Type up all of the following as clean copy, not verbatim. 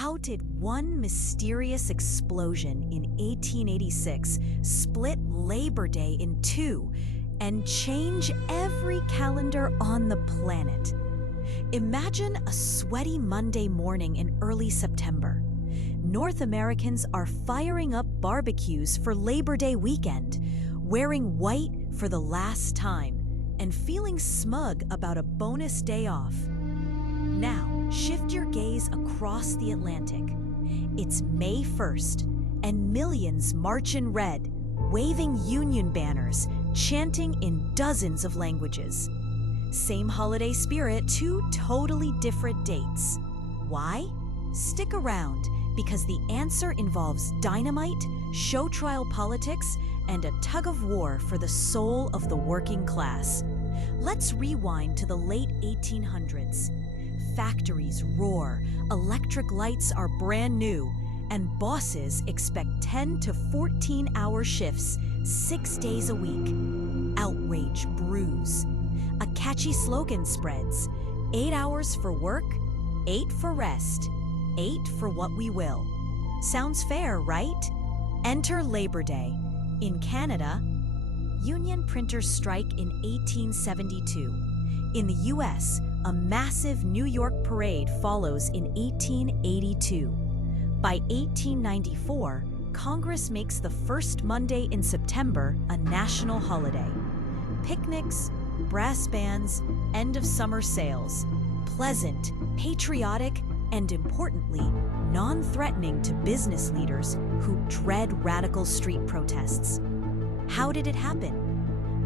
How did one mysterious explosion in 1886 split Labor Day in two and change every calendar on the planet? Imagine a sweaty Monday morning in early September. North Americans are firing up barbecues for Labor Day weekend, wearing white for the last time, and feeling smug about a bonus day off. Now, shift your gaze across the Atlantic. It's May 1st, and millions march in red, waving Union banners, chanting in dozens of languages. Same holiday spirit, two totally different dates. Why? Stick around, because the answer involves dynamite, show trial politics, and a tug-of-war for the soul of the working class. Let's rewind to the late 1800s. Factories roar, electric lights are brand new, and bosses expect 10 to 14-hour shifts 6 days a week. Outrage brews. A catchy slogan spreads: 8 hours for work, 8 for rest, 8 for what we will. Sounds fair, right? Enter Labor Day. In Canada, union printers strike in 1872. In the US, a massive New York parade follows in 1882. By 1894, Congress makes the first Monday in September a national holiday. Picnics, brass bands, end-of-summer sales. Pleasant, patriotic, and importantly, non-threatening to business leaders who dread radical street protests. How did it happen?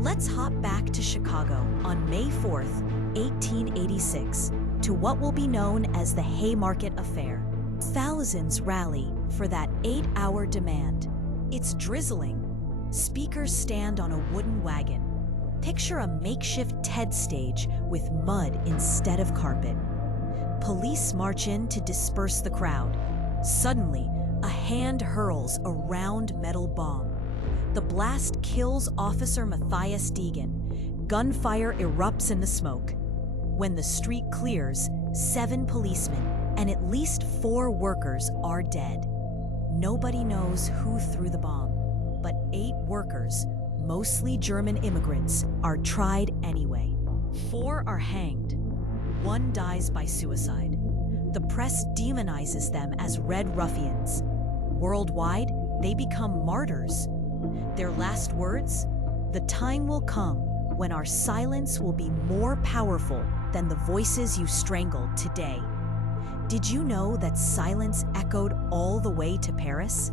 Let's hop back to Chicago on May 4th, 1886, to what will be known as the Haymarket Affair. Thousands rally for that 8-hour demand. It's drizzling. Speakers stand on a wooden wagon. Picture a makeshift TED stage with mud instead of carpet. Police march in to disperse the crowd. Suddenly, a hand hurls a round metal bomb. The blast kills Officer Matthias Deegan. Gunfire erupts into smoke. When the street clears, 7 policemen and at least 4 workers are dead. Nobody knows who threw the bomb, but 8 workers, mostly German immigrants, are tried anyway. 4 are hanged. 1 dies by suicide. The press demonizes them as red ruffians. Worldwide, they become martyrs. Their last words? The time will come when our silence will be more powerful than the voices you strangled today. Did you know that silence echoed all the way to Paris?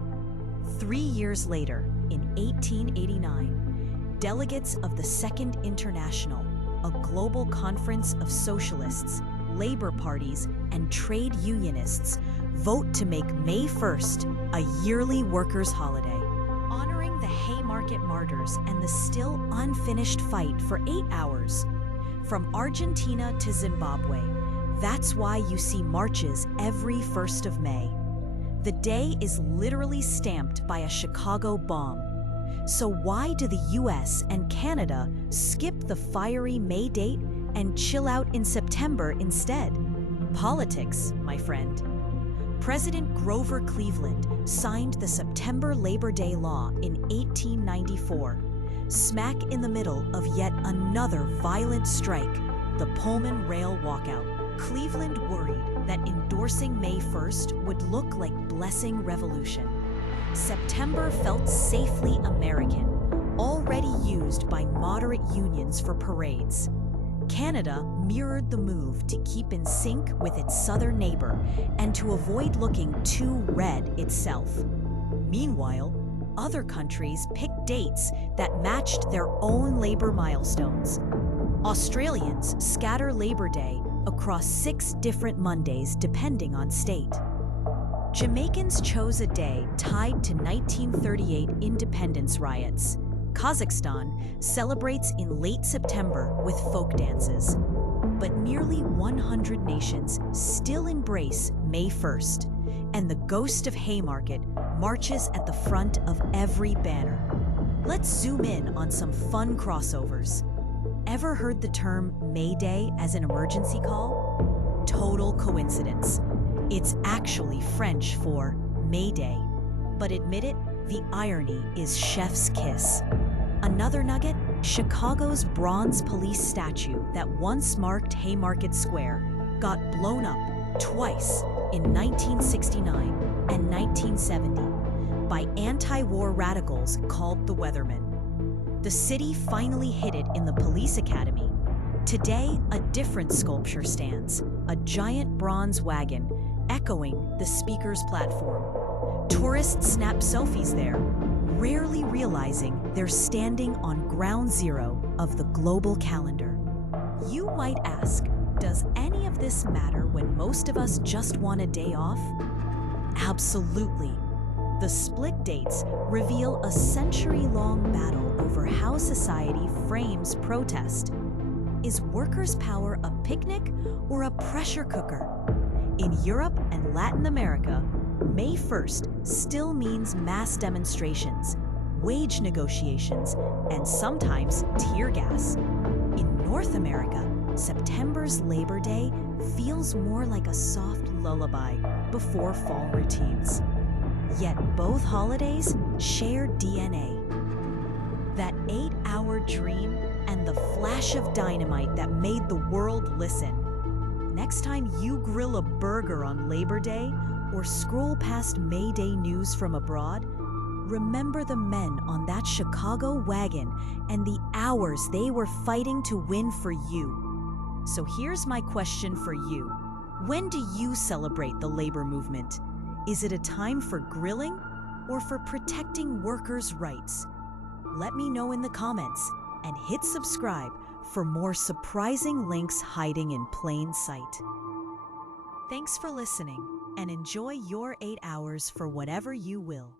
3 years later, in 1889, delegates of the Second International, a global conference of socialists, labor parties, and trade unionists, vote to make May 1st a yearly workers' holiday, honoring the Haymarket martyrs and the still unfinished fight for 8 hours. From Argentina to Zimbabwe, that's why you see marches every 1st of May. The day is literally stamped by a Chicago bomb. So why do the US and Canada skip the fiery May date and chill out in September instead? Politics, my friend. President Grover Cleveland signed the September Labor Day Law in 1894, smack in the middle of yet another violent strike, the Pullman Rail walkout. Cleveland worried that endorsing May 1st would look like blessing revolution. September felt safely American, already used by moderate unions for parades. Canada mirrored the move to keep in sync with its southern neighbor and to avoid looking too red itself. Meanwhile, other countries picked dates that matched their own labor milestones. Australians scatter Labor Day across 6 different Mondays depending on state. Jamaicans chose a day tied to 1938 independence riots. Kazakhstan celebrates in late September with folk dances. But nearly 100 nations still embrace May 1st, and the ghost of Haymarket marches at the front of every banner. Let's zoom in on some fun crossovers. Ever heard the term May Day as an emergency call? Total coincidence. It's actually French for May Day. But admit it, the irony is chef's kiss. Another nugget, Chicago's bronze police statue that once marked Haymarket Square got blown up twice in 1969 and 1970 by anti-war radicals called the Weathermen. The city finally hid it in the police academy. Today, a different sculpture stands, a giant bronze wagon echoing the speaker's platform. Tourists snap selfies there, rarely realizing they're standing on ground zero of the global calendar. You might ask, does any of this matter when most of us just want a day off? Absolutely. The split dates reveal a century-long battle over how society frames protest. Is workers' power a picnic or a pressure cooker? In Europe and Latin America, May 1st still means mass demonstrations, wage negotiations, and sometimes tear gas. In North America, September's Labor Day feels more like a soft lullaby before fall routines. Yet both holidays share DNA. That 8-hour dream and the flash of dynamite that made the world listen. Next time you grill a burger on Labor Day or scroll past May Day news from abroad, remember the men on that Chicago wagon and the hours they were fighting to win for you. So here's my question for you. When do you celebrate the labor movement? Is it a time for grilling or for protecting workers' rights? Let me know in the comments and hit subscribe for more surprising links hiding in plain sight. Thanks for listening and enjoy your 8 hours for whatever you will.